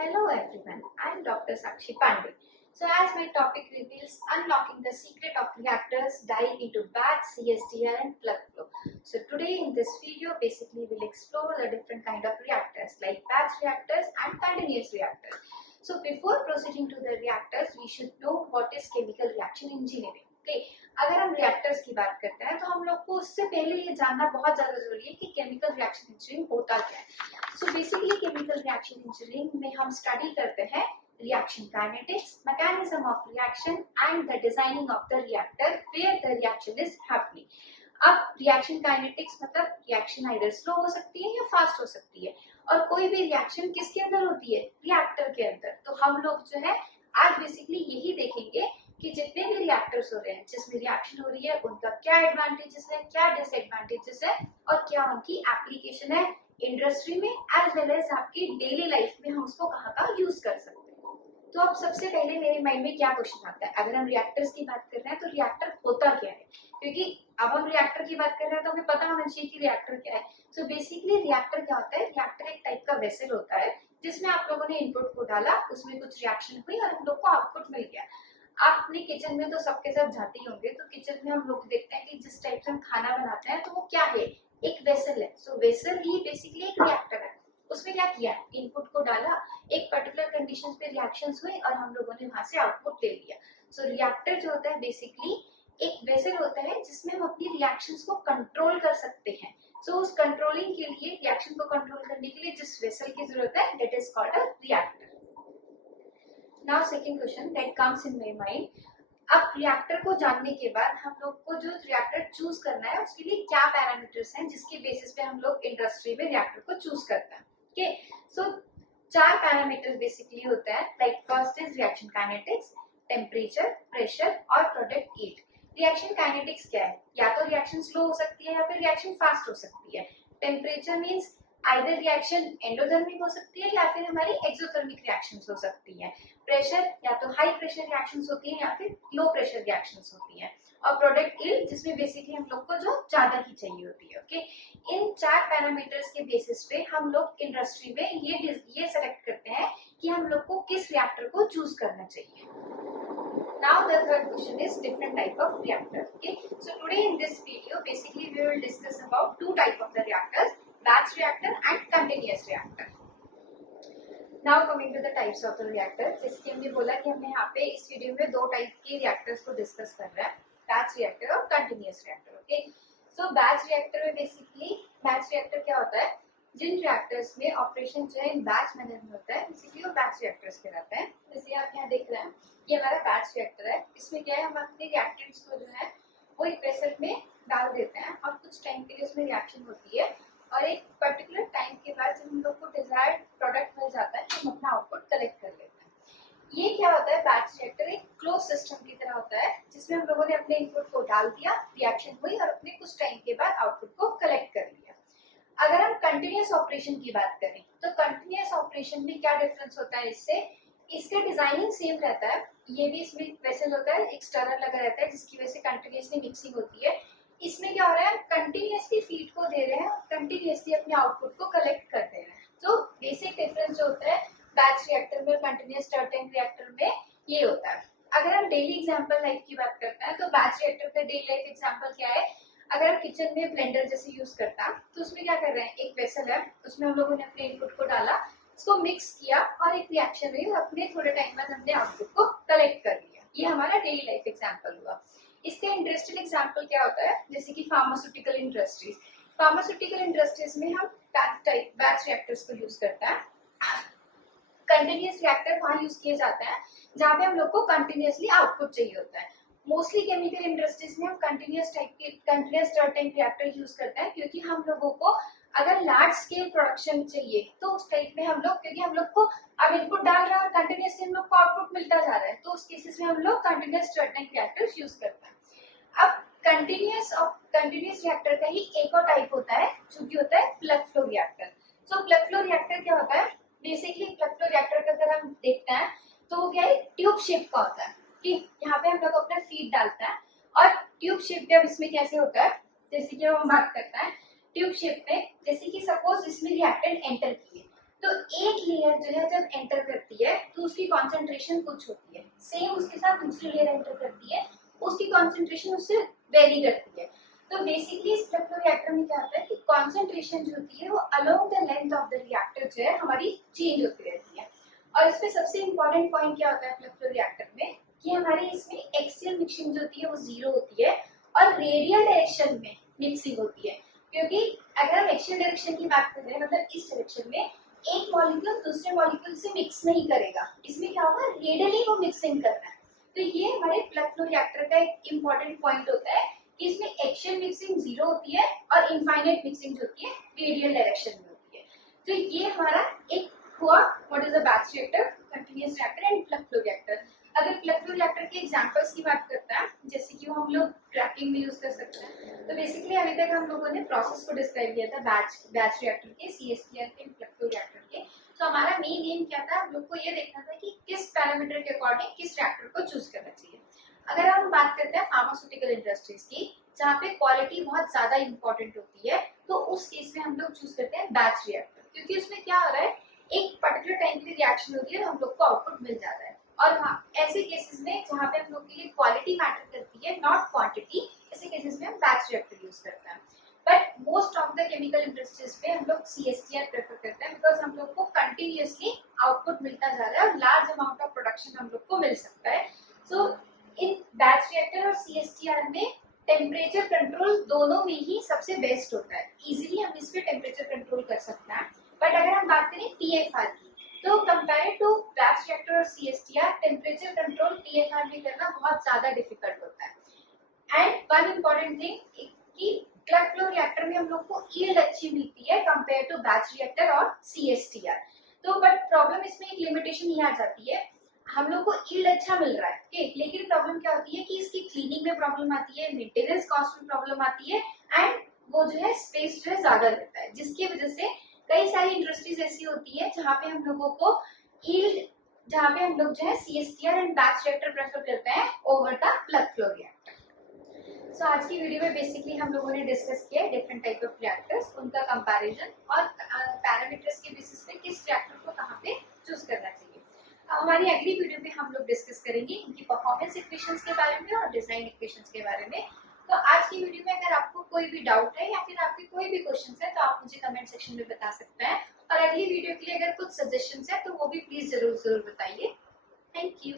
Hello everyone, I am Dr. Sakshi Pandey. So as my topic reveals, unlocking the secret of reactors, dive into batch, CSTR and plug flow. So today in this video, basically we'll explore the different kind of reactors like batch reactors and continuous reactors. So before proceeding to the reactors, we should know what is chemical reaction engineering. Okay, अगर हम reactors की बात करते हैं तो हम लोग को उससे पहले ये जानना बहुत ज्यादा जरूरी है कि केमिकल रिएक्शन इंजीनियरिंग होता क्या है। So basically chemical reaction engineering में हम स्टडी करते हैं reaction kinetics, mechanism of reaction and the designing of the reactor where the reaction is happening. अब reaction kinetics मतलब reaction either slow हो सकती है या fast हो सकती है और कोई भी reaction किसके अंदर होती है, reactor के अंदर। तो हम लोग जो है आज बेसिकली यही देखेंगे कि जितने भी रिएक्टर्स हो रहे हैं जिसमें रिएक्शन हो रही है उनका क्या एडवांटेजेस है, क्या डिसएडवांटेजेस है और क्या उनकी एप्लीकेशन है इंडस्ट्री में एज वेल एज आपकी डेली लाइफ में हम उसको कहाँ यूज कर सकते हैं। तो अब सबसे पहले मेरे माइंड में क्या क्वेश्चन आता है, अगर हम रिएक्टर्स की बात कर रहे हैं तो रिएक्टर होता क्या है, क्योंकि अब हम रिएक्टर की बात कर रहे हैं तो हमें पता होना चाहिए कि रिएक्टर क्या है। सो बेसिकली रिएक्टर क्या होता है, रिएक्टर एक टाइप का वेसल होता है जिसमें आप लोगों ने इनपुट को डाला, उसमें कुछ रिएक्शन हुई और हम लोग को आउटपुट मिल गया। आप अपने किचन में तो सबके साथ जाते ही होंगे, तो किचन में हम लोग देखते हैं कि जिस टाइप से हम खाना बनाते हैं तो वो क्या है, एक वेसल है। सो वेसल ही बेसिकली एक रिएक्टर है। उसमें क्या किया, इनपुट को डाला, एक पर्टिकुलर कंडीशंस पे रिएक्शंस हुए और हम लोगों ने वहां से आउटपुट ले लिया। सो रिएक्टर जो होता है बेसिकली एक वेसल होता है जिसमें हम अपनी रिएक्शंस को कंट्रोल कर सकते हैं। सो उस कंट्रोलिंग के लिए, रिएक्शन को कंट्रोल करने के लिए जिस वेसल की जरूरत है that is called a reactor. Now second question that comes in my mind, अब रिएक्टर को जानने के बाद हम लोग को जो रिएक्टर चूज करना है उसके लिए क्या पैरामीटर्स हैं जिसके बेसिस पे हम लोग इंडस्ट्री में रिएक्टर को चूज करते हैं। ओके, सो 4 पैरामीटर्स बेसिकली होते हैं। Like first is reaction kinetics, temperature, pressure और प्रोडक्ट हीट। रिएक्शन काइनेटिक्स क्या है, या तो रिएक्शन स्लो हो सकती है या फिर रिएक्शन फास्ट हो सकती है। Temperature means either reaction endothermic हो सकती है या फिर हमारी एक्सोथर्मिक रिएक्शंस हो सकती है। प्रेशर या तो हाई प्रेशर रिएक्शंस होती है या फिर लो प्रेशर रिएक्शंस होती है। और प्रोडक्ट यील्ड जिसमें बेसिकली हम लोग को जो ज्यादा ही चाहिए होती है। ओके, इन 4 पैरामीटर्स के बेसिस पे हम लोग इंडस्ट्री में ये सेलेक्ट करते हैं कि हम लोग को किस रिएक्टर को चूज करना चाहिए। Now the third question is different type of reactor. Okay, so today in this video basically we will discuss about 2 type of the reactors, batch reactor and continuous reactor. Now coming to the types of the reactor, जैसे हमने बोला कि हमने यहाँ पे इस video में 2 type के रिएक्टर्स को डिस्कस कर रहे हैं, बैच रिएक्टर और कंटिन्यूअस रिएक्टर। ओके, सो बैच रिएक्टर में बेसिकली बैच रिएक्टर क्या होता है, जिन रिएक्टर्स में ऑपरेशन जो है इन बैच मैनर में होता है बेसिकली वो बैच रिएक्टर्स कहलाते हैं। जैसे आप यहाँ देख रहे हैं ये हमारा बैच रिएक्टर है, इसमें क्या है, हम अपने रिएक्टेंट्स को जो है वो एक वेसल में डाल देते हैं और कुछ टाइम के लिए उसमें रिएक्शन होती है और एक पर्टिकुलर टाइम के बाद जब हम लोग को डिजायर्ड प्रोडक्ट मिल जाता है तो हम अपना आउटपुट कलेक्ट कर लेते हैं। ये क्या होता है, बैच रिएक्टर एक क्लोज सिस्टम की तरह होता है जिसमें हम लोगों ने अपने इनपुट को डाल दिया, रिएक्शन हुई और अपने कुछ टाइम के बाद आउटपुट को कलेक्ट कर लिया। अगर हम कंटिन्यूअस ऑपरेशन की बात करें तो कंटिन्यूअस ऑपरेशन में क्या डिफरेंस होता है इससे, इसका डिजाइनिंग सेम रहता है, ये भी इसमें वेसल होता है, एक स्टरर लगा रहता है जिसकी वजह से कंटिन्यूअसली मिक्सिंग होती है। इसमें क्या हो रहा है, कंटिन्यूअसली फीड को दे रहे हैं और कंटिन्यूअसली अपने आउटपुट को कलेक्ट कर दे रहे हैं। तो बेसिक डिफरेंस जो होता है बैच रिएक्टर में कंटिन्यूअस स्टर्टिंग रिएक्टर में ये होता है। अगर हम डेली एग्जांपल लाइफ की बात करते हैं तो बैच रिएक्टर का डेली लाइफ एग्जांपल क्या है, अगर हम किचन में ब्लेंडर जैसे यूज करता तो उसमें क्या कर रहे हैं, एक वेसल है, उसमें हम लोगों ने अपने इनपुट को डाला, उसको मिक्स किया और एक रिएक्शन हुई और अपने थोड़े टाइम बाद हमने आउटपुट को कलेक्ट कर लिया। ये हमारा डेली लाइफ एग्जांपल हुआ। इसका इंटरेस्टिंग एग्जांपल क्या होता है, जैसे कि फार्मास्यूटिकल इंडस्ट्रीज, फार्मास्यूटिकल इंडस्ट्रीज में हम बैच रिएक्टर्स को यूज करते हैं। कंटिन्यूअस रिएक्टर वहां यूज किए जाते हैं जहाँ पे हम लोग को कंटिन्यूअसली आउटपुट चाहिए होता है। मोस्टली केमिकल इंडस्ट्रीज में हम कंटिन्यूअस स्टर्टिंग रिएक्टर यूज करते हैं क्योंकि हम लोगों को अगर लार्ज स्केल प्रोडक्शन चाहिए तो उस टाइप में हम लोग, क्योंकि हम लोग को अब इनपुट डाल रहे हैं और कंटिन्यूअसली हम लोग को आउटपुट मिलता जा रहा है, तो उस केसेस में हम लोग कंटिन्यूअस स्टर्टिंग रिएक्टर्स यूज करते हैं। अब कंटिन्यूअस रिएक्टर का ही एक और टाइप होता है जो कि होता है प्लग फ्लो रिएक्टर। सो प्लग फ्लो रिएक्टर क्या होता है, बेसिकली प्लग फ्लो रिएक्टर का अगर हम देखते हैं तो वो क्या है, ट्यूब शेप का होता है कि यहाँ पे हम लोग अपना फीड डालते हैं और ट्यूब शेप में अब इसमें कैसे होता है, जैसे कि हम बात करते हैं ट्यूब शेप में, जैसे कि सपोज इसमें रिएक्टेंट एंटर किए, तो एक लेयर जो है जब एंटर करती है तो उसकी कॉन्सेंट्रेशन कुछ होती है, सेम उसके साथ दूसरी लेयर एंटर करती है, उसकी कॉन्सेंट्रेशन उससे वेरी करती है। तो बेसिकली इस फ्लक्स फ्लो रिएक्टर में क्या होता है कि कॉन्सेंट्रेशन जो होती है वो along the length of the reactor जो है हमारी चेंज होती रहती है। और इसमें सबसे इंपॉर्टेंट पॉइंट क्या होता है फ्लक्स फ्लो रिएक्टर में कि हमारी इसमें एक्सियल मिक्सिंग जो होती है वो जीरो होती है और रेडियल डायरेक्शन में मिक्सिंग होती है। क्योंकि अगर हम एक्सियल डायरेक्शन की बात कर रहे हैं मतलब इस डायरेक्शन में एक मॉलिक्यूल दूसरे मॉलिक्यूल से मिक्स नहीं करेगा, इसमें क्या होगा रेडियली वो मिक्सिंग करना है। तो ये हमारे फ्लक्स फ्लो रिएक्टर का एक इंपॉर्टेंट पॉइंट होता है कि इसमें एक्सियल मिक्सिंग जीरो होती है और इनफाइनाइट मिक्सिंग जो होती है रेडियल डायरेक्शन में होती है। तो ये हमारा एक हुआ what is a batch reactor, continuous reactor and flux flow reactor. अगर फ्लक्स फ्लो रिएक्टर के एग्जांपल्स की बात करते हैं जैसे कि वो हम लोग क्रैकिंग में यूज कर सकते हैं, तो बेसिकली अभी तक हम लोगों ने प्रोसेस को डिस्क्राइब किया था बैच रिएक्टर के, सीएसटीआर के, फ्लक्स फ्लो रिएक्टर के। तो हमारा मेन एम क्या था, हम लोग को ये देखना था कि किस पैरामीटर के अकॉर्डिंग किस रिएक्टर को चूज करना चाहिए। अगर हम बात करते हैं फार्मास्यूटिकल इंडस्ट्रीज की जहाँ पे क्वालिटी बहुत ज्यादा इंपॉर्टेंट होती है, तो उस केस में हम लोग चूज करते हैं बैच रिएक्टर, क्योंकि उसमें क्या हो रहा है एक पर्टिकुलर टाइम के लिए रिएक्शन होती है और हम लोग को आउटपुट मिल जाता है। और हाँ, ऐसे केसेस में जहाँ पे हम लोग के लिए क्वालिटी मैटर करती है नॉट क्वांटिटी, ऐसे केसेस में हम बैच रिएक्टर यूज करते हैं। But most of the chemical industries में हम लोग सीएसटीआर प्रेफर करते हैं बिकॉज हम लोग को कंटिन्यूअसली आउटपुट मिलता जा रहा है और लार्ज अमाउंट ऑफ प्रोडक्शन हम लोग को मिल सकता है। सो इन बैच रिएक्टर और सीएसटीआर में टेम्परेचर कंट्रोल दोनों में ही सबसे बेस्ट होता है, इजीली हम इस पे टेम्परेचर कंट्रोल कर सकते हैं। बट अगर हम बात करें टीएफआर की, तो कंपेयर टू बैच रिएक्टर और सीएसटीआर टेम्परेचर कंट्रोल टीएफआर में करना बहुत ज्यादा डिफिकल्ट होता है। एंड वन इम्पोर्टेंट थिंग कि फ्लक्स फ्लो रिएक्टर में हम लोग को यील्ड अच्छी मिलती है कंपेयर टू बैच रिएक्टर और सीएसटीआर। तो बट प्रॉब्लम इसमें एक लिमिटेशन ये आ जाती है, हम लोग को यील्ड अच्छा मिल रहा है ठीक, लेकिन प्रॉब्लम क्या होती है कि इसकी क्लीनिंग में प्रॉब्लम आती है, मेंटेनेंस कॉस्ट में प्रॉब्लम आती है एंड वो जो है स्पेस जो है ज्यादा रहता है, जिसकी वजह से कई सारी इंडस्ट्रीज ऐसी होती है जहाँ पे हम लोगों को यील्ड, जहाँ पे हम लोग जो है CSTR and batch reactor prefer करते हैं over the flux flow reactor. So आज की वीडियो में बेसिकली हम लोगों ने डिस्कस किया डिफरेंट टाइप ऑफ रिएक्टर्स, उनका कंपैरिजन और पैरामीटर्स के बेसिस पे किस रिएक्टर को कहाँ पे चूज करना चाहिए। हमारी अगली वीडियो में हम लोग डिस्कस करेंगे इनकी परफॉर्मेंस इक्वेशंस के बारे में और डिजाइन इक्वेशंस के बारे में। तो आज की वीडियो में अगर आपको कोई भी डाउट है या फिर आपके कोई भी क्वेश्चंस है तो आप मुझे कमेंट सेक्शन में बता सकते हैं, और अगली वीडियो के लिए अगर कुछ सजेशंस है तो वो भी प्लीज जरूर बताइए। Thank you.